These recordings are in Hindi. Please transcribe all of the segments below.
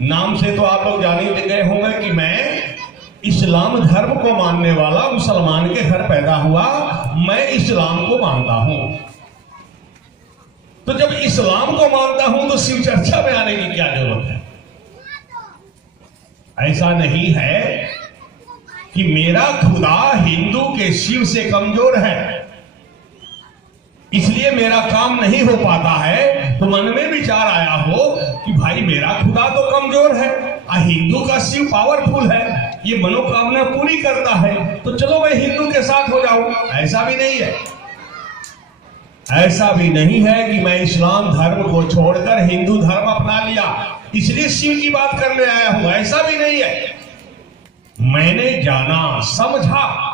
नाम से तो आप लोग जान ही गए होंगे कि मैं इस्लाम धर्म को मानने वाला मुसलमान के घर पैदा हुआ, मैं इस्लाम को मानता हूं। तो जब इस्लाम को मानता हूं तो शिव चर्चा में आने की क्या जरूरत है? ऐसा नहीं है कि मेरा खुदा हिंदू के शिव से कमजोर है, इसलिए मेरा काम नहीं हो पाता है। तो मन में विचार आया हो कि भाई मेरा खुदा तो कमजोर है और हिंदू का शिव पावरफुल है, ये मनोकामना पूरी करता है, तो चलो मैं हिंदू के साथ हो जाऊं। ऐसा भी नहीं है, ऐसा भी नहीं है कि मैं इस्लाम धर्म को छोड़कर हिंदू धर्म अपना लिया इसलिए शिव की बात करने आया हूं, ऐसा भी नहीं है। मैंने जाना समझा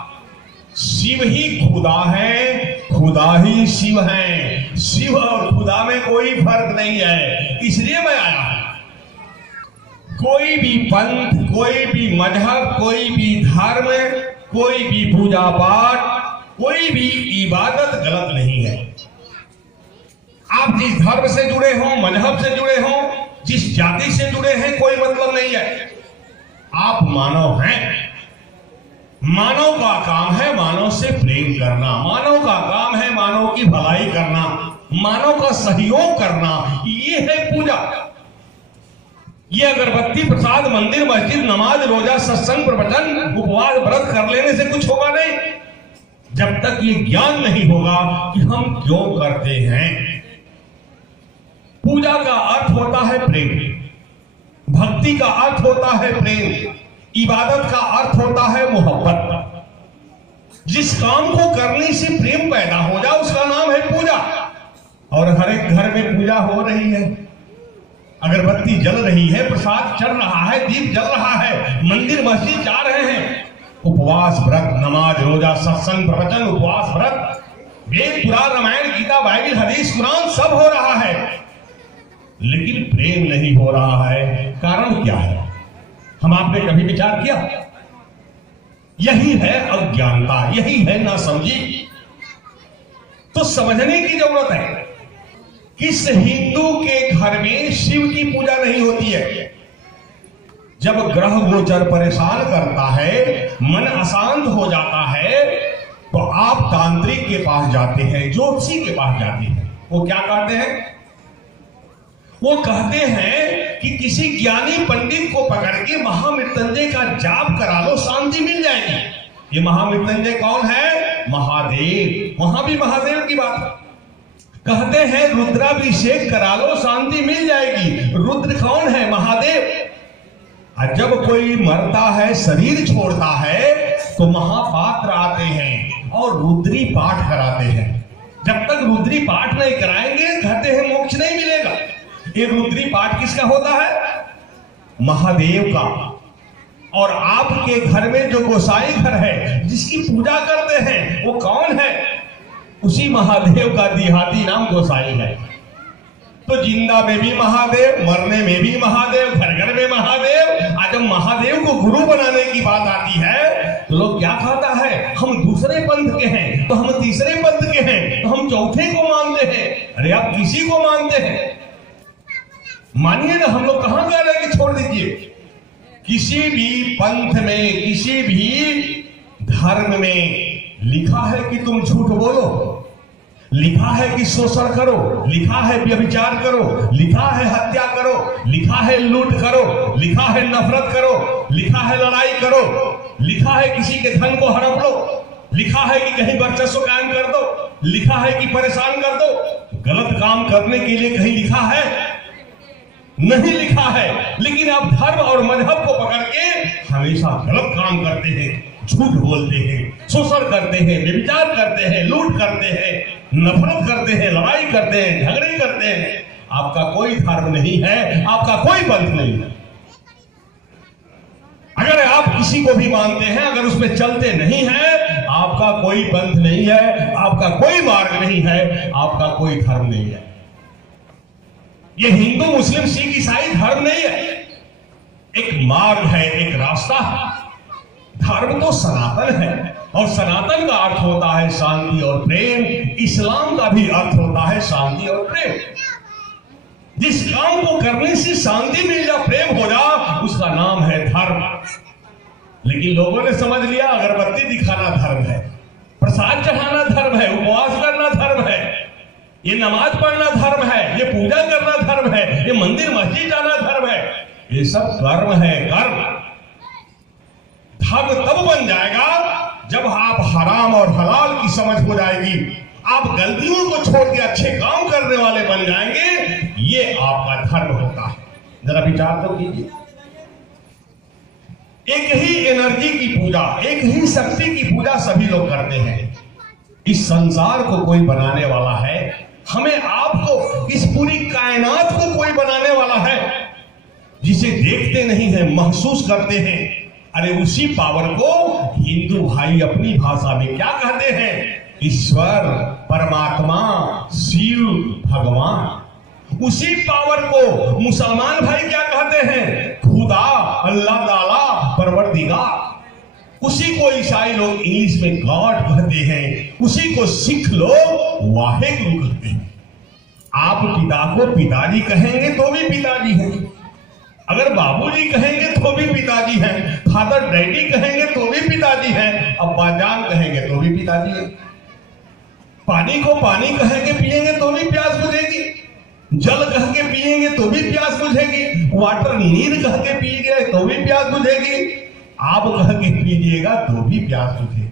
शिव ही खुदा है, खुदा ही शिव है, शिव और खुदा में कोई फर्क नहीं है, इसलिए मैं आया। कोई भी पंथ, कोई भी मजहब, कोई भी धर्म, कोई भी पूजा पाठ, कोई भी इबादत गलत नहीं है। आप जिस धर्म से जुड़े हो, मजहब से जुड़े हो, जिस जाति से जुड़े हैं, कोई मतलब नहीं है। आप मानव हैं, मानव का काम है मानव से प्रेम करना, मानव का काम है मानव की भलाई करना, मानव का सहयोग करना, ये है पूजा। ये अगरबत्ती, प्रसाद, मंदिर, मस्जिद, नमाज, रोजा, सत्संग, प्रवचन, उपवास, व्रत कर लेने से कुछ होगा नहीं, जब तक ये ज्ञान नहीं होगा कि हम क्यों करते हैं। पूजा का अर्थ होता है प्रेम, भक्ति का अर्थ होता है प्रेम, इबादत का अर्थ होता है मोहब्बत। जिस काम को करने से प्रेम पैदा हो जाए उसका नाम है पूजा। और हर एक घर में पूजा हो रही है, अगरबत्ती जल रही है, प्रसाद चल रहा है, दीप जल रहा है, मंदिर मस्जिद जा रहे हैं, उपवास, व्रत, नमाज, रोजा, सत्संग, प्रवचन, उपवास, व्रत, वेद, पुराण, रामायण, गीता, बाइबल, हदीस, कुरान सब हो रहा है, लेकिन प्रेम नहीं हो रहा है। कारण क्या है? हम आपने कभी विचार किया? यही है अज्ञानता, यही है नासमझी। तो समझने की जरूरत है। किस हिंदू के घर में शिव की पूजा नहीं होती है? जब ग्रह गोचर परेशान करता है, मन अशांत हो जाता है, तो आप तांत्रिक के पास जाते हैं, ज्योतिषी के पास जाते हैं। वो क्या कहते हैं? वो कहते हैं कि किसी ज्ञानी पंडित को पकड़ के महामृत्युंजय का जाप करा लो, शांति मिल जाएगी। ये महामृत्युंजय कौन है? महादेव। वहां भी महादेव की बात है। कहते हैं रुद्राभिषेक करा लो, शांति मिल जाएगी। रुद्र कौन है? महादेव। और जब कोई मरता है, शरीर छोड़ता है, तो महापात्र आते हैं और रुद्री पाठ कराते हैं। जब तक रुद्री पाठ नहीं कराएंगे, कहते हैं मोक्ष नहीं मिलेगा। ये रुद्री पाठ किसका होता है? महादेव का। और आपके घर में जो गोसाई घर है, जिसकी पूजा करते हैं, वो कौन है? उसी महादेव का देहाती नाम गोसाई है। तो जिंदा में भी महादेव, मरने में भी महादेव, घर घर में महादेव। आज जब महादेव को गुरु बनाने की बात आती है, तो लोग क्या कहता है? हम दूसरे पंथ के हैं, तो हम तीसरे पंथ के हैं, तो हम चौथे को मानते हैं। अरे आप किसी को मानते हैं? मानिए ना, हम लोग कहां कह रहे हैं कि छोड़ दीजिए। किसी भी पंथ में, किसी भी धर्म में लिखा है कि तुम झूठ बोलो, लिखा है कि शोषण करो, लिखा है व्यभिचार करो, लिखा है हत्या करो, लिखा है लूट करो, लिखा है नफरत करो, लिखा है लड़ाई करो, लिखा है किसी के धन को हड़प लो, लिखा है कि कहीं वर्चस्व कायम कर दो, लिखा है कि परेशान कर दो। गलत काम करने के लिए कहीं लिखा है? नहीं लिखा है। लेकिन आप धर्म और मजहब को पकड़ के हमेशा गलत काम करते हैं, झूठ बोलते हैं, शोषण करते हैं, व्यभिचार करते हैं, लूट करते हैं, नफरत करते हैं, लड़ाई करते हैं, झगड़े करते हैं। आपका कोई धर्म नहीं है, आपका कोई पंथ नहीं है। अगर आप किसी को भी मानते हैं, अगर उसमें चलते नहीं है, आपका कोई पंथ नहीं है, आपका कोई मार्ग नहीं है, आपका कोई धर्म नहीं है। ये हिंदू, मुस्लिम, सिख, ईसाई धर्म नहीं है, एक मार्ग है, एक रास्ता है। धर्म तो सनातन है, और सनातन का अर्थ होता है शांति और प्रेम। इस्लाम का भी अर्थ होता है शांति और प्रेम। जिस काम को करने से शांति मिल जाए, प्रेम हो लेकिन लोगों ने समझ लिया अगरबत्ती दिखाना धर्म है, प्रसाद चढ़ाना धर्म है, उपवास करना धर्म है, ये नमाज पढ़ना धर्म है, ये पूजा करना धर्म है, ये मंदिर मस्जिद जाना धर्म है। ये सब कर्म है, कर्म। धर्म तब बन जाएगा जब आप हराम और हलाल की समझ हो जाएगी, आप गलतियों को छोड़ के अच्छे काम करने वाले बन जाएंगे, ये आपका धर्म होता है। जरा विचार तो कीजिए। एक ही एनर्जी की पूजा, एक ही शक्ति की पूजा सभी लोग करते हैं। इस संसार को कोई बनाने वाला है, हमें आपको, इस पूरी कायनात को कोई बनाने वाला है, जिसे देखते नहीं है, महसूस करते हैं। अरे उसी पावर को हिंदू भाई अपनी भाषा में क्या कहते हैं? ईश्वर, परमात्मा, शिव, भगवान। उसी पावर को मुसलमान भाई क्या कहते हैं? खुदा, अल्लाह ताला, परवरदिगार। उसी को ईसाई लोग इंग्लिश में गॉड कहते हैं, उसी को सिख लोग वाहेगुरु कहते हैं। आप पिता को पिताजी कहेंगे तो भी पिताजी हैं, अगर बाबूजी कहेंगे तो भी पिताजी हैं, फादर डैडी कहेंगे तो भी पिताजी हैं, अब्बा जान कहेंगे तो भी पिताजी हैं। पानी को पानी कहेंगे पिएंगे तो भी प्यास बुझेगी, जल कह के पिएंगे तो भी प्यास बुझेगी, वाटर नीर कह के पिएंगे तो भी प्यास बुझेगी, आप कह के पीजिएगा तो भी प्यास बुझेगी।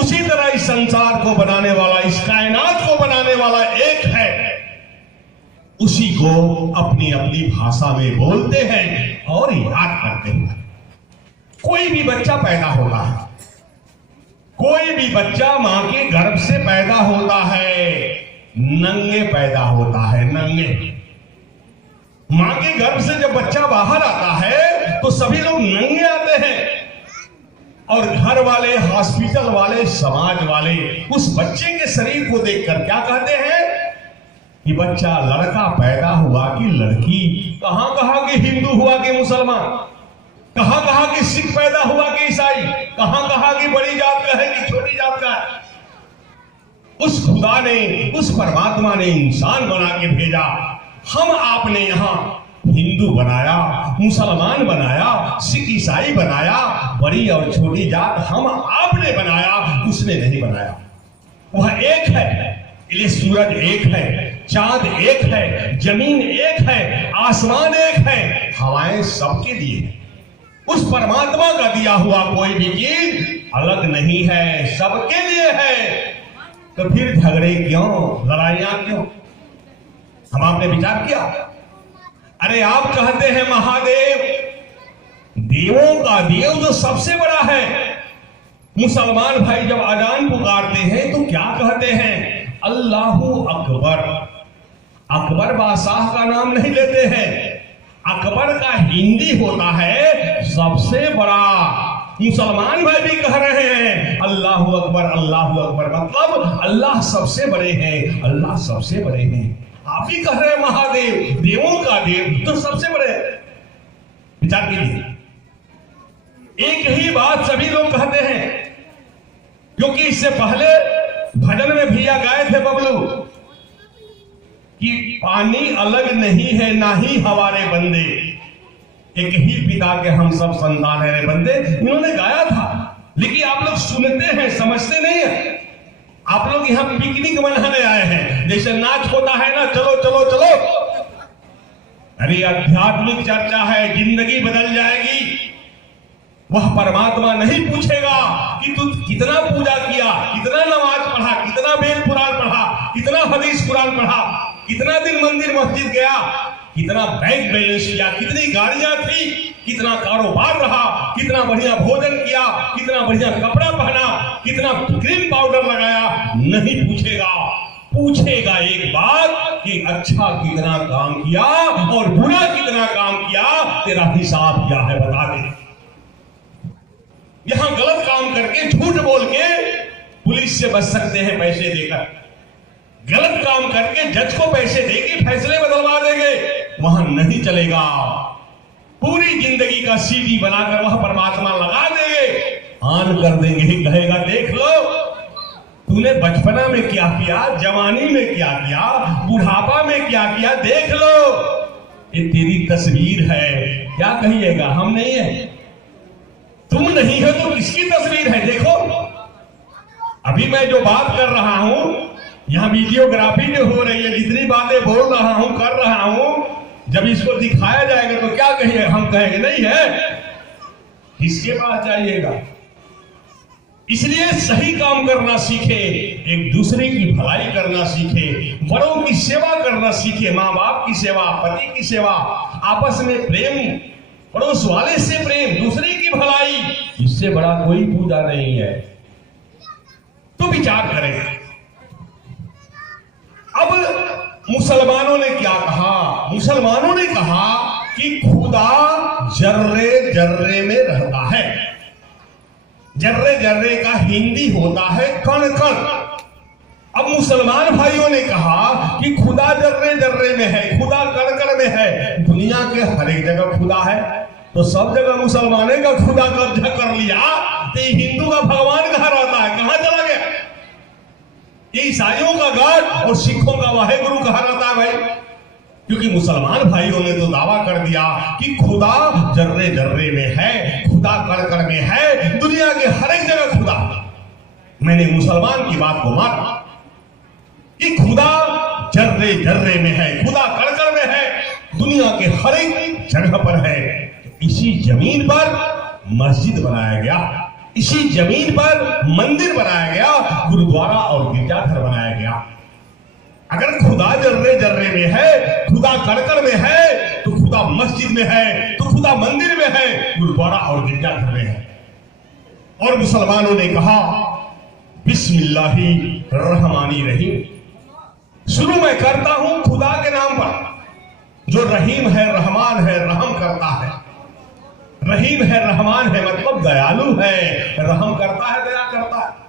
उसी तरह इस संसार को बनाने वाला, इस कायनात को बनाने वाला एक है, उसी को अपनी अपनी भाषा में बोलते हैं और याद करते हैं। कोई भी बच्चा पैदा होता है, कोई भी बच्चा मां के गर्भ से पैदा होता है, नंगे पैदा होता है, नंगे। मां के गर्भ से जब बच्चा बाहर आता है तो सभी लोग नंगे आते हैं, और घर वाले, हॉस्पिटल वाले, समाज वाले उस बच्चे के शरीर को देखकर क्या कहते हैं कि बच्चा लड़का पैदा हुआ कि लड़की। कहां कहा कि हिंदू हुआ कि मुसलमान, कहां कहा कि सिख पैदा हुआ कि ईसाई, कहां कहा कि बड़ी जात का है कि छोटी जात का है। उस खुदा ने, उस परमात्मा ने इंसान बना के भेजा। हम आपने यहां हिंदू बनाया, मुसलमान बनाया, सिख ईसाई बनाया, बड़ी और छोटी जात हम आपने बनाया, उसने नहीं बनाया। वह एक है, इसलिए सूरज एक है, चांद एक है, जमीन एक है, आसमान एक है, हवाएं सबके लिए। उस परमात्मा का दिया हुआ कोई भी चीज अलग नहीं है, सबके लिए है। तो फिर झगड़े क्यों, लड़ाइयां क्यों? हम आपने विचार किया? अरे आप कहते हैं महादेव, देवों का देव जो सबसे बड़ा है। मुसलमान भाई जब अजान पुकारते हैं तो क्या कहते हैं? अल्लाहू अकबर। अकबर बादशाह का नाम नहीं लेते हैं, अकबर का हिंदी होता है सबसे बड़ा। मुसलमान भाई भी कह रहे हैं अल्लाहू अकबर, अल्लाहू अकबर, मतलब अल्लाह सबसे बड़े हैं, अल्लाह सबसे बड़े हैं। आप ही कह रहे हैं महादेव, देवों का देव तो सबसे बड़े। विचार कीजिए, एक ही बात सभी लोग कहते हैं, क्योंकि इससे पहले भजन में भैया गाए थे बबलू कि पानी अलग नहीं है ना ही हमारे बंदे, एक ही पिता के हम सब संतान है रे बंदे। इन्होंने गाया था, लेकिन आप लोग सुनते हैं, समझते नहीं है। आप लोग यहां पिकनिक मनाने आए हैं, जैसे नाच होता है ना, चलो चलो चलो। अरे आध्यात्मिक चर्चा है, जिंदगी बदल जाएगी। वह परमात्मा नहीं पूछेगा कि तू कितना पूजा किया, कितना नमाज पढ़ा, कितना वेद पुराण पढ़ा, कितना हदीस कुरान पढ़ा, कितना दिन मंदिर मस्जिद गया, कितना बैंक बैलेंस किया, कितनी गाड़ियां थी, कितना कारोबार रहा, कितना बढ़िया भोजन किया, कितना बढ़िया कपड़ा पहना, कितना क्रीम पाउडर लगाया। नहीं पूछेगा। पूछेगा एक बात कि अच्छा कितना काम किया और बुरा कितना काम किया, तेरा हिसाब क्या है बता दे। यहां गलत काम करके, झूठ बोल के पुलिस से बच सकते हैं पैसे देकर, गलत काम करके जज को पैसे देके फैसले बदलवा देंगे, वहां नहीं चलेगा। पूरी जिंदगी का सीडी बनाकर वह परमात्मा लगा देंगे, ऑन कर देंगे, कहेगा देख लो तूने बचपना में क्या किया, जवानी में क्या किया, बुढ़ापा में क्या किया, देख लो, ये तेरी तस्वीर है। क्या कहिएगा? हम नहीं है, तुम नहीं हो तो किसकी तस्वीर है? देखो, अभी मैं जो बात कर रहा हूं, यहां वीडियोग्राफी जो हो रही है, जितनी बातें बोल रहा हूं, कर रहा हूं, जब इसको दिखाया जाएगा तो क्या कहिए? हम कहेंगे नहीं है, किसके पास जाइएगा? इसलिए सही काम करना सीखे, एक दूसरे की भलाई करना सीखे, बड़ों की सेवा करना सीखे, माँ बाप की सेवा, पति की सेवा, आपस में प्रेम, पड़ोस वाले से प्रेम, दूसरे की भलाई, इससे बड़ा कोई पूजा नहीं है। तो विचार करें। अब मुसलमानों ने क्या कहा? मुसलमानों ने कहा कि खुदा जर्रे जर्रे में रहता है। जर्रे जर्रे का हिंदी होता है कण कण। अब मुसलमान भाइयों ने कहा कि खुदा जर्रे जर्रे में है, खुदा कण कण में है। दुनिया के हर एक जगह खुदा है, तो सब जगह मुसलमाने का खुदा कब्जा कर लिया, तो हिंदू का भगवान कहां रहता है? कहां चला गया? ये ईसाइयों का गॉड और सिखों का वाहेगुरु कहां रहता है भाई? क्योंकि मुसलमान भाइयों ने तो दावा कर दिया कि खुदा जर्रे जर्रे में है, खुदा कण कण में है, दुनिया के हर एक जगह खुदा। मैंने मुसलमान की बात को माना कि खुदा जर्रे जर्रे में है, खुदा कण कण में है, दुनिया के हर एक जगह पर है। इसी जमीन पर मस्जिद बनाया गया, इसी जमीन पर मंदिर बनाया गया, गुरुद्वारा और गिरजाघर बनाया गया। अगर खुदा जर्रे जर्रे में है, खुदा कण में है, तो खुदा मस्जिद में है, तो खुदा मंदिर में है, गुरुद्वारा और गिरजाघर में है। और मुसलमानों ने कहा बिस्मिल्लाहि रहमानी रहीम, शुरू मैं करता हूं खुदा के नाम पर, जो रहीम है, रहमान है, रहम करता है। रहीम है, रहमान है, मतलब दयालु है, रहम करता है, दया करता है।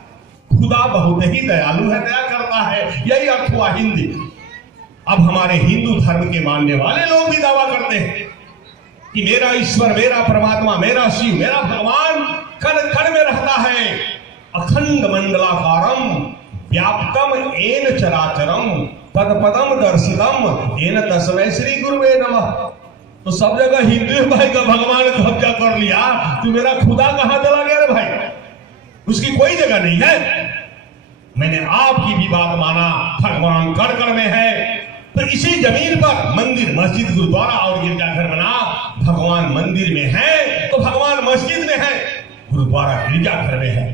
खुदा बहुत ही दयालु है, दया करता है, यही अर्थ हुआ हिंदी। अब हमारे हिंदू धर्म के मानने वाले लोग भी दावा करते हैं कि मेरा ईश्वर, मेरा परमात्मा, मेरा शिव, मेरा भगवान कण कण में रहता है। अखंड मंडलाकारम व्याप्तम एन चराचरम पद पदम दर्शितम एन तस्मै श्री गुरुवे नमः। तो सब जगह हिंदू भाई का भगवान कब्जा कर लिया, तो मेरा खुदा कहां चला गया रे भाई? उसकी कोई जगह नहीं है। मैंने आपकी भी बात माना, भगवान कण कण में है, तो इसी जमीन पर मंदिर, मस्जिद, गुरुद्वारा और गिरजाघर बना। भगवान मंदिर में है तो भगवान मस्जिद में है, गुरुद्वारा गिरजाघर में है।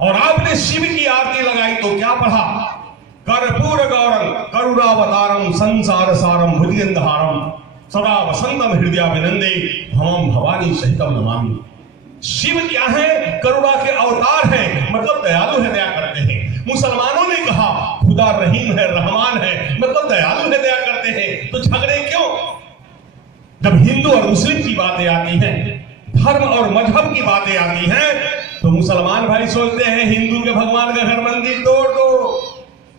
और आपने शिव की आरती लगाई तो क्या पढ़ा? कर्पूर गौरम करुणावतारम संसार सारम भुजगेंद्रहारम सदा वसंतम हृदयाभिनंदे भवम भवानी सहितम नमामि। शिव क्या है? करुणा के अवतार है, मतलब दयालु है, दया करते हैं। मुसलमानों ने कहा खुदा रहीम है, रहमान है, मतलब दयालु है, दया करते हैं। तो झगड़े क्यों? जब हिंदू और मुस्लिम की बातें आती हैं, धर्म और मजहब की बातें आती हैं, तो मुसलमान भाई सोचते हैं हिंदू के भगवान का घर मंदिर तोड़ दो,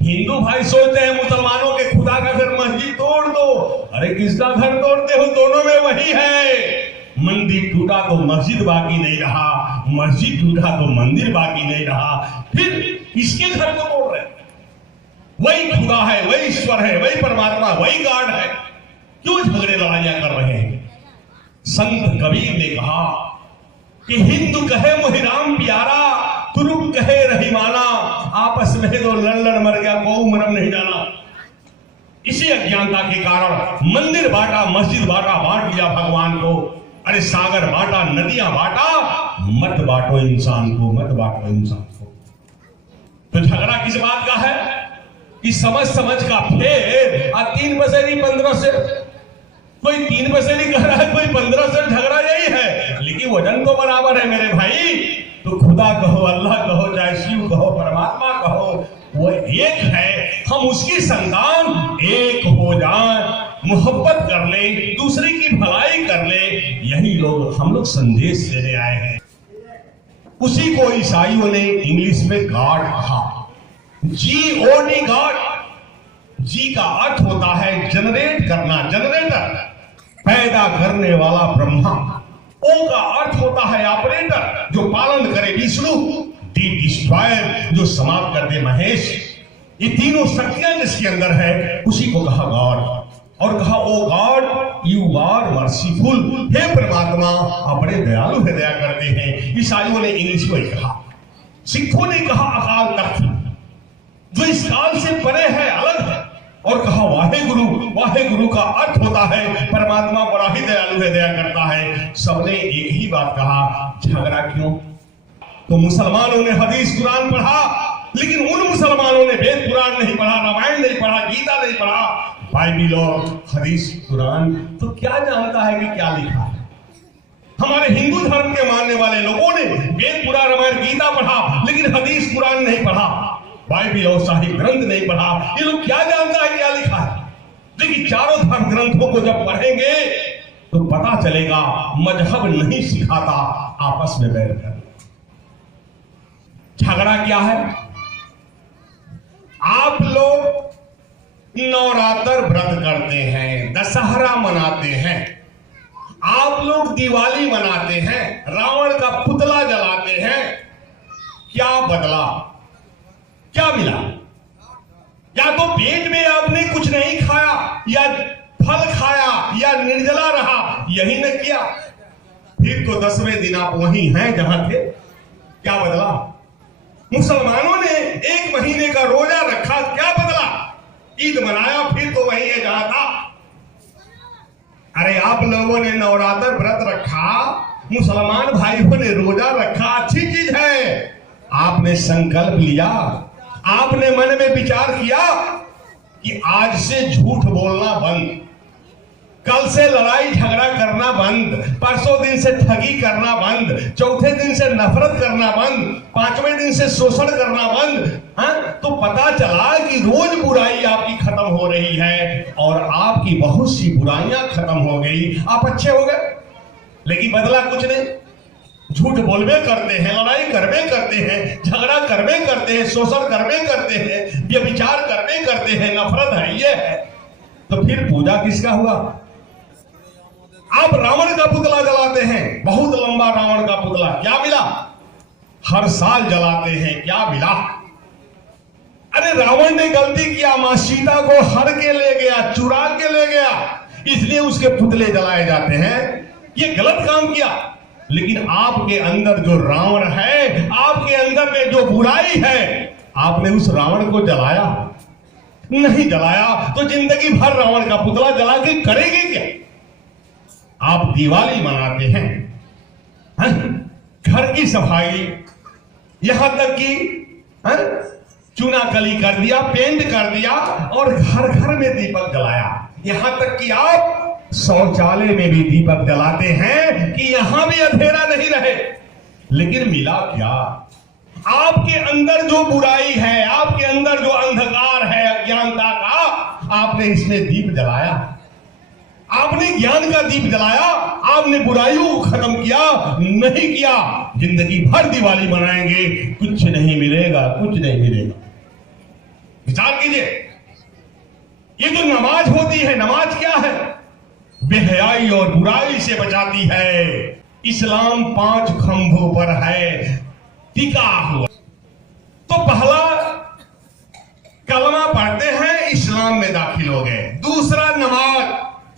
हिंदू भाई सोचते हैं मुसलमानों के खुदा का घर मस्जिद तोड़ दो। अरे किसका घर तोड़ते हो? दोनों में वही है। मंदिर टूटा तो मस्जिद बाकी नहीं रहा, मस्जिद टूटा तो मंदिर बाकी नहीं रहा, फिर किसके घर को तोड़ रहे? वही खुदा है, वही ईश्वर है, वही परमात्मा, वही गॉड है, क्यों झगड़े लड़ाइयां कर रहे हैं? संत कबीर ने कहा कि हिंदू कहे मोहिराम प्यारा, तुरुक कहे रहीमाना, आपस में तो लड़ मर गया, को मरम नहीं जाना। इसी अज्ञानता के कारण मंदिर बांटा, मस्जिद बांटा, बांट दिया भगवान को। अरे सागर बांटा, नदियां बांटा, मत बांटो इंसान को, मत बांटो इंसान को। तो झगड़ा किस बात का है? कि समझ समझ का फेर, 3 बसेरी 15 से, कोई 3 बसेरी कह रहा है, कोई 15 से, झगड़ा यही है। लेकिन वजन तो बराबर है मेरे भाई। तो खुदा कहो, अल्लाह कहो, चाहे शिव कहो, परमात्मा कहो, वो एक है। हम उसकी संतान एक हो जाएं, मोहब्बत कर ले, दूसरे की भलाई कर ले, यही लोग हम लोग संदेश देने आए हैं। उसी को ईसाइयों ने इंग्लिश में गॉड कहा, G-O-D गॉड। जी का अर्थ होता है जनरेट करना, जनरेटर, पैदा करने वाला ब्रह्मा। ओ का अर्थ होता है ऑपरेटर, जो पालन करे विष्णु। डी डिस्ट्रॉयर, जो समाप्त कर दे महेश। ये तीनों शक्तियां जिसके अंदर है, उसी को कहा गॉड। और कहा ओ गॉड यू आर मर्सीफुल, हे परमात्मा आप बड़े दयालु है, दया करते हैं। ईसाइयों ने इंग्लिश में कहा, सिखों ने कहा अकाल तख्त, जो इस काल से परे है, अलग है, और कहा वाहेगुरु। वाहेगुरु का अर्थ होता है परमात्मा बड़ा ही दयालु है, दया करता है। सबने एक ही बात कहा, झगड़ा क्यों? तो मुसलमानों ने हदीस कुरान पढ़ा, लेकिन उन मुसलमानों ने वेद पुराण नहीं पढ़ा, रामायण नहीं पढ़ा, गीता नहीं पढ़ा, बाइबिल और हदीस कुरान तो क्या जानता है कि क्या लिखा है। हमारे हिंदू धर्म के मानने वाले लोगों ने वेद पुराण रामायण गीता पढ़ा, लेकिन हदीस कुरान नहीं पढ़ा, बाइबिल और साहिब ग्रंथ नहीं पढ़ा। ये लोग क्या जानता है क्या लिखा है। लेकिन चारों धर्म ग्रंथों को जब पढ़ेंगे तो पता चलेगा मजहब नहीं सिखाता आपस में बैर करना। झगड़ा क्या है? आप लोग नवरात्र व्रत करते हैं, दशहरा मनाते हैं, आप लोग दिवाली मनाते हैं, रावण का पुतला जलाते हैं। क्या बदला? क्या मिला? या तो पेट में आपने कुछ नहीं खाया, या फल खाया, या निर्जला रहा, यही न किया, फिर तो 10वें दिन आप वहीं हैं जहां थे। क्या बदला? मुसलमानों ने 1 महीने का रोजा रखा, क्या बदला? ईद मनाया, फिर तो वही है जहां था। अरे आप लोगों ने नवरात्र व्रत रखा, मुसलमान भाइयों ने रोजा रखा, अच्छी चीज है। आपने संकल्प लिया, आपने मन में विचार किया कि आज से झूठ बोलना बंद, कल से लड़ाई झगड़ा करना बंद, परसों दिन से ठगी करना बंद, चौथे दिन से नफरत करना बंद, 5वें दिन से शोषण करना बंद। हाँ, तो पता चला कि रोज बुराई आपकी खत्म हो रही है और आपकी बहुत सी बुराइयां खत्म हो गई, आप अच्छे हो गए। लेकिन बदला कुछ नहीं, झूठ बोलबे करते हैं, लड़ाई करबे करते हैं, झगड़ा करबे करते हैं, शोषण करबे करते हैं, व्यभिचार करबे करते हैं, नफरत है, ये है। तो फिर पूजा किसका हुआ? आप रावण का पुतला जलाते हैं, बहुत लंबा रावण का पुतला, क्या मिला? हर साल जलाते हैं, क्या मिला? अरे रावण ने गलती किया, मां सीता को हर के ले गया, चुरा के ले गया, इसलिए उसके पुतले जलाए जाते हैं। ये गलत काम किया। लेकिन आपके अंदर जो रावण है, आपके अंदर में जो बुराई है, आपने उस रावण को जलाया नहीं? जलाया तो जिंदगी भर रावण का पुतला जला के करेंगे क्या? आप दिवाली मनाते हैं, घर की सफाई, यहां तक कि चूनाकली कर दिया, पेंट कर दिया, और घर घर में दीपक जलाया, यहां तक कि आप शौचालय में भी दीपक जलाते हैं कि यहां भी अंधेरा नहीं रहे। लेकिन मिला क्या? आपके अंदर जो बुराई है, आपके अंदर जो अंधकार है अज्ञानता का, आपने इसमें दीप जलाया, आपने ज्ञान का दीप जलाया, आपने बुराइयों को खत्म किया नहीं किया। जिंदगी भर दिवाली मनाएंगे, कुछ नहीं मिलेगा, कुछ नहीं मिलेगा। विचार कीजिए, ये जो नमाज होती है, नमाज क्या है? बेहयाई और बुराई से बचाती है। इस्लाम 5 खंभों पर है टिका हुआ। तो पहला कलमा पढ़ते हैं, इस्लाम में दाखिल हो गए। दूसरा नमाज,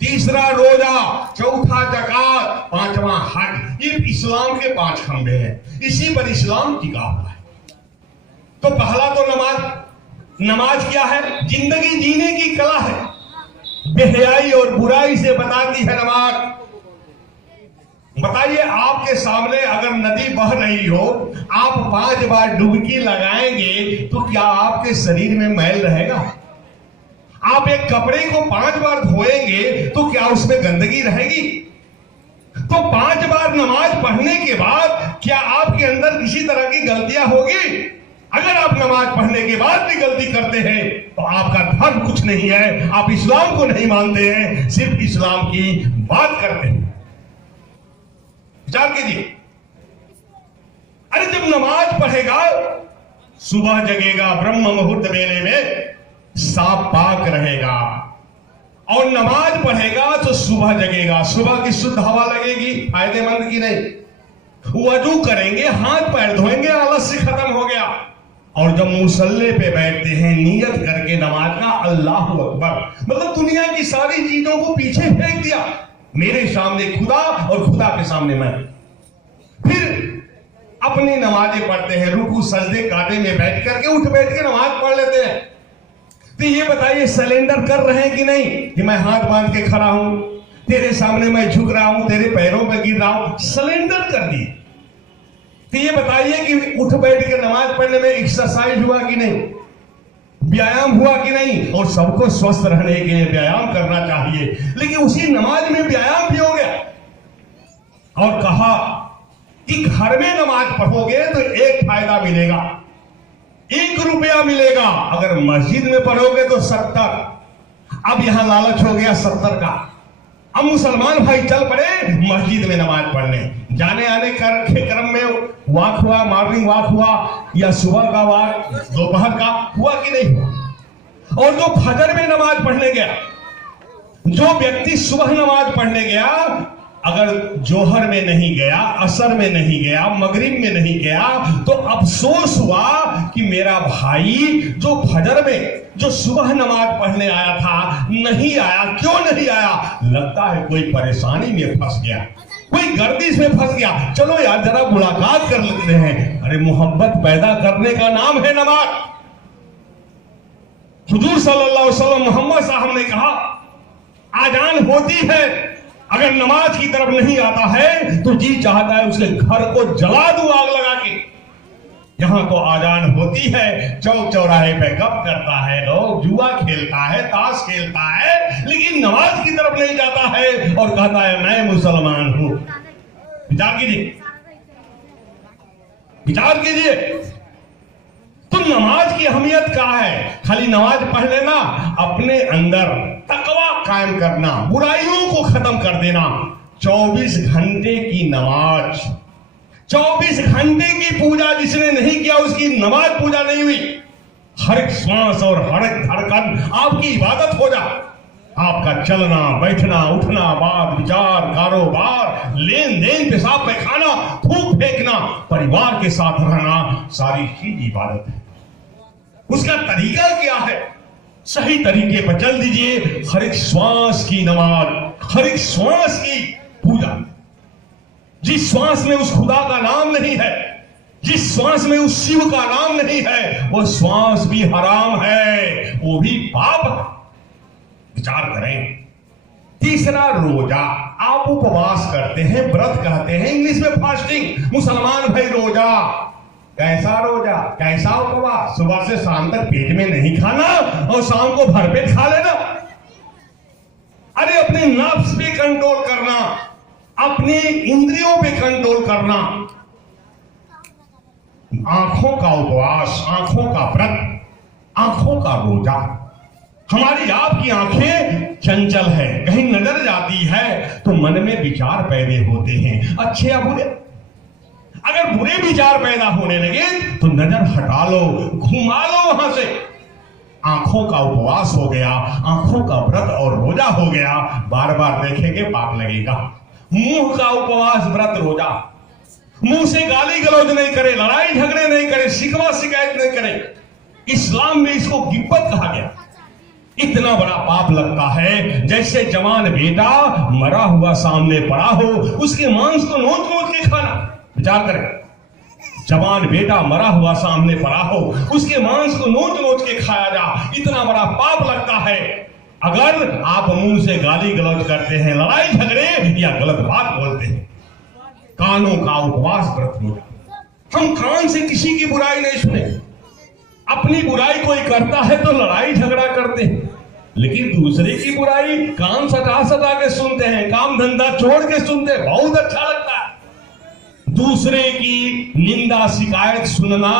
तीसरा रोजा, चौथा ज़कात, 5वां हज। ये इस्लाम के 5 खंभे हैं, इसी पर इस्लाम टिका हुआ है। तो पहला तो नमाज क्या है? जिंदगी जीने की कला है, बेहयाई और बुराई से बताती है नमाज। बताइए, आपके सामने अगर नदी बह रही हो, आप 5 बार डुबकी लगाएंगे तो क्या आपके शरीर में मैल रहेगा? आप एक कपड़े को 5 बार धोएंगे तो क्या उसमें गंदगी रहेगी? तो 5 बार नमाज पढ़ने के बाद क्या आपके अंदर किसी तरह की गलतियां होगी? अगर आप नमाज पढ़ने के बाद भी गलती करते हैं तो आपका धर्म कुछ नहीं है, आप इस्लाम को नहीं मानते हैं, सिर्फ इस्लाम की बात करते हैं। विचार कीजिए, अरे जब नमाज पढ़ेगा, सुबह जगेगा, ब्रह्म मुहूर्त वेले में साफ पाक रहेगा, और नमाज पढ़ेगा तो सुबह जगेगा, सुबह की शुद्ध हवा लगेगी, फायदेमंद की नहीं। वजू करेंगे, हाथ पैर धोएंगे, आलस्य खत्म हो गया। और जब मुसल्ले पे बैठते हैं नियत करके नमाज का, अल्लाह अकबर, मतलब दुनिया की सारी चीजों को पीछे फेंक दिया, मेरे सामने खुदा और खुदा के सामने मैं। फिर अपनी नमाजें पढ़ते हैं, रुकू सजदे कांटे में बैठ करके उठ बैठ के नमाज पढ़ लेते हैं। तो ये बताइए सरेंडर कर रहे हैं कि नहीं, कि मैं हाथ बांध के खड़ा हूं, तेरे सामने मैं झुक रहा हूं, तेरे पैरों पे गिर रहा हूं, सरेंडर कर दी। तो ये बताइए कि उठ बैठ के नमाज पढ़ने में एक्सरसाइज हुआ कि नहीं, व्यायाम हुआ कि नहीं। और सबको स्वस्थ रहने के लिए व्यायाम करना चाहिए, लेकिन उसी नमाज में व्यायाम भी हो गया। और कहा कि घर में नमाज पढ़ोगे तो एक फायदा मिलेगा, 1 रुपया मिलेगा, अगर मस्जिद में पढ़ोगे तो 70। अब यहां लालच हो गया 70 का। अब मुसलमान भाई चल पड़े मस्जिद में नमाज पढ़ने, जाने आने के क्रम में वॉक हुआ, मॉर्निंग वॉक हुआ, या सुबह का वॉक, दोपहर का हुआ कि नहीं हुआ। और जो फजर में नमाज पढ़ने गया, जो व्यक्ति सुबह नमाज पढ़ने गया, अगर जोहर में नहीं गया, असर में नहीं गया, मगरिब में नहीं गया, तो अफसोस हुआ कि मेरा भाई जो फजर में, जो सुबह नमाज पढ़ने आया था, नहीं आया। क्यों नहीं आया? लगता है कोई परेशानी में फंस गया, कोई गर्दिश में फंस गया। चलो यार जरा मुलाकात कर लेते हैं। अरे मोहब्बत पैदा करने का नाम है नमाज। हुजूर सल्लल्लाहु अलैहि वसल्लम मोहम्मद साहब ने कहा, आजान होती है, अगर नमाज की तरफ नहीं आता है तो जी चाहता है उसके घर को जला दूं आग लगा के। यहां तो आजान होती है, चौक चौराहे पे गप करता है, लोग जुआ खेलता है, ताश खेलता है, लेकिन नमाज की तरफ नहीं जाता है और कहता है मैं मुसलमान हूं। विचार कीजिए, विचार कीजिए। तो नमाज की अहमियत क्या है? खाली नमाज पढ़ लेना, अपने अंदर तकवा कायम करना, बुराइयों को खत्म कर देना। 24 घंटे की नमाज, 24 घंटे की पूजा जिसने नहीं किया उसकी नमाज पूजा नहीं हुई। हर एक श्वास और हर एक धड़कन आपकी इबादत हो जाए। आपका चलना, बैठना, उठना, बात विचार, कारोबार, लेन देन, पेशाब पैखाना, थूक फेंकना, परिवार के साथ रहना, सारी चीज इबादत है। उसका तरीका क्या है? सही तरीके पर चल दीजिए। हर एक श्वास की नमाज, हर एक श्वास की पूजा। जिस श्वास में उस खुदा का नाम नहीं है, जिस श्वास में उस शिव का नाम नहीं है, वो श्वास भी हराम है, वो भी पाप है। विचार करें। तीसरा, रोजा। आप उपवास करते हैं, व्रत कहते हैं, इंग्लिश में फास्टिंग। मुसलमान भाई रोजा, कैसा रोजा, कैसा उपवास? सुबह से शाम तक पेट में नहीं खाना और शाम को भरपेट खा लेना। अरे अपने नफ्स पे कंट्रोल करना, अपने इंद्रियों पे कंट्रोल करना। आंखों का उपवास, आंखों का व्रत, आंखों का रोजा। हमारी आपकी आंखें चंचल है, कहीं नजर जाती है तो मन में विचार पैदा होते हैं, अच्छे या बुरे। अगर बुरे विचार पैदा होने लगे तो नजर हटा लो, घुमा लो वहां से। आंखों का उपवास हो गया, आंखों का व्रत और रोजा हो गया। बार बार देखेंगे पाप लगेगा। मुंह का उपवास, व्रत, रोजा। मुंह से गाली गलौज नहीं करे, लड़ाई झगड़े नहीं करे, शिकवा शिकायत नहीं करे। इस्लाम में इसको गिब्बत कहा गया। इतना बड़ा पाप लगता है जैसे जवान बेटा मरा हुआ सामने पड़ा हो, उसके मांस को नोच नोच के खाना। विचार करें, जवान बेटा मरा हुआ सामने पड़ा हो, उसके मांस को नोच नोच के खाया जा, इतना बड़ा पाप लगता है। अगर आप मुंह से गाली गलौज करते हैं, लड़ाई झगड़े या गलत बात बोलते हैं। कानों का उपवास, व्रत, रोजा। हम कान से किसी की बुराई नहीं सुने। अपनी बुराई कोई करता है तो लड़ाई झगड़ा करते हैं, लेकिन दूसरे की बुराई कान सटा सटा के सुनते हैं, काम धंधा छोड़ के सुनते हैं, बहुत अच्छा लगता है। दूसरे की निंदा शिकायत सुनना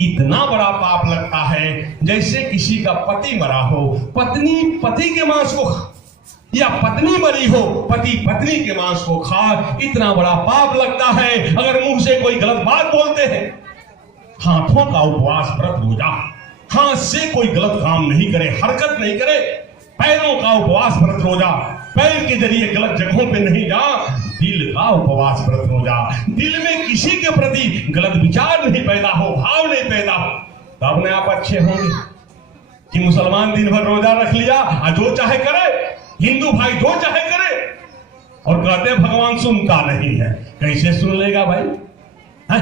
इतना बड़ा पाप लगता है जैसे किसी का पति मरा हो, पत्नी पति के मांस को खा, या पत्नी मरी हो, पति पत्नी के मांस को खा, इतना बड़ा पाप लगता है। अगर मुंह से कोई गलत बात बोलते हैं। हाथों का उपवास, व्रत, रोजा। हाथ से कोई गलत काम नहीं करे, हरकत नहीं करे। पैरों का उपवास, व्रत, रोजा। पैर के जरिए गलत जगहों पे नहीं जा, दिल का उपवास व्रत रोजा, दिल में किसी के प्रति गलत विचार नहीं पैदा हो, भाव नहीं पैदा हो, तो अपने आप अच्छे होंगे। कि मुसलमान दिन भर रोजा रख लिया, जो चाहे करे, हिंदू भाई जो चाहे करे, और कहते भगवान सुनता नहीं है। कैसे सुन लेगा भाई? है?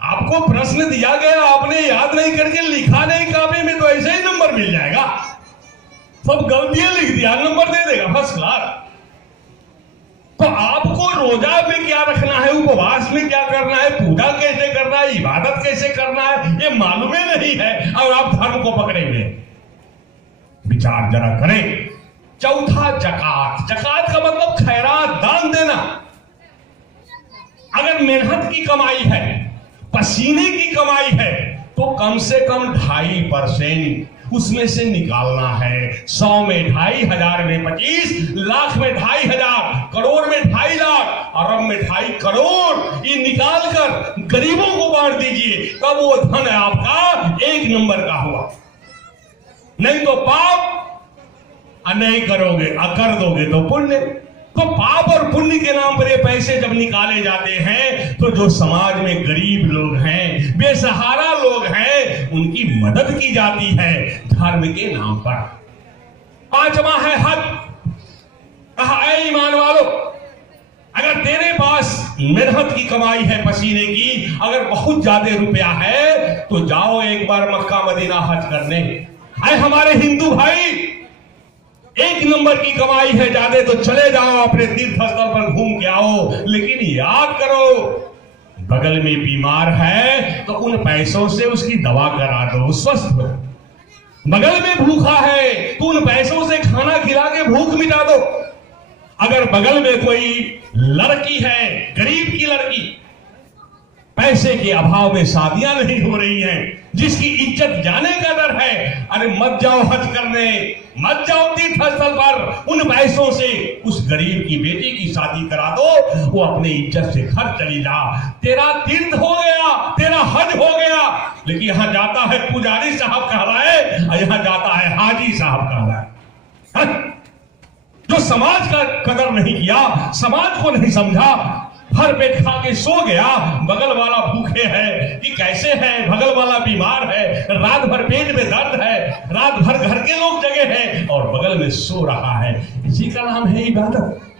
आपको प्रश्न दिया गया, आपने याद नहीं करके लिखा नहीं कॉपी में, तो ऐसे ही नंबर मिल जाएगा। सब गलतियां लिख दिया, नंबर दे देगा फर्स्ट क्लास। तो आपको रोजा में क्या रखना है, उपवास में क्या करना है, पूजा कैसे करना है, इबादत कैसे करना है, ये मालूम ही नहीं है, और आप धर्म को पकड़े हुए। विचार जरा करें। चौथा जकात। जकात का मतलब खैरात, दान देना। अगर मेहनत की कमाई है, पसीने की कमाई है, तो कम से कम 2.5% उसमें से निकालना है। 100 में 2.5 हजार, में 25, लाख में 2.5 हजार, करोड़ में 2.5 लाख, अरब में 2.5 करोड़, ये निकाल कर गरीबों को बांट दीजिए, तब वो धन आपका 1 नंबर का हुआ। नहीं तो पाप, नहीं करोगे, कर दोगे तो पुण्य। तो पाप और पुण्य के नाम पर ये पैसे जब निकाले जाते हैं, तो जो समाज में गरीब लोग हैं, बेसहारा लोग हैं, उनकी मदद की जाती है धर्म के नाम पर। 5वां है हज। कहा, ऐ ईमान वालों, अगर तेरे पास मेहनत की कमाई है, पसीने की, अगर बहुत ज्यादा रुपया है, तो जाओ एक बार मक्का मदीना हज करने। ऐ हमारे हिंदू भाई, 1 नंबर की कमाई है ज्यादा, तो चले जाओ अपने तीर्थ स्थल पर घूम के आओ, लेकिन याद करो, बगल में बीमार है तो उन पैसों से उसकी दवा करा दो, स्वस्थ हो। बगल में भूखा है तो उन पैसों से खाना खिला के भूख मिटा दो। अगर बगल में कोई लड़की है, गरीब की लड़की, पैसे के अभाव में शादियां नहीं हो रही हैं, जिसकी इज्जत जाने का डर है, अरे मत जाओ हज करने, मत जाओ तीर्थ स्थल पर, उन पैसों से उस गरीब की बेटी की शादी करा दो, वो अपने इज्जत से घर चली जा। तेरा तीर्थ हो गया, तेरा हज हो गया। लेकिन यहां जाता है पुजारी साहब कहलाए, और यहां जाता है हाजी साहब कहलाए। जो समाज का कदर नहीं किया, समाज को नहीं समझा, हर पेट खा के सो गया, बगल वाला भूखे है कि कैसे है, बगल वाला बीमार है, रात भर पेट में दर्द है, रात भर घर के लोग जगे हैं और बगल में सो रहा है। इसी का नाम है इबादत।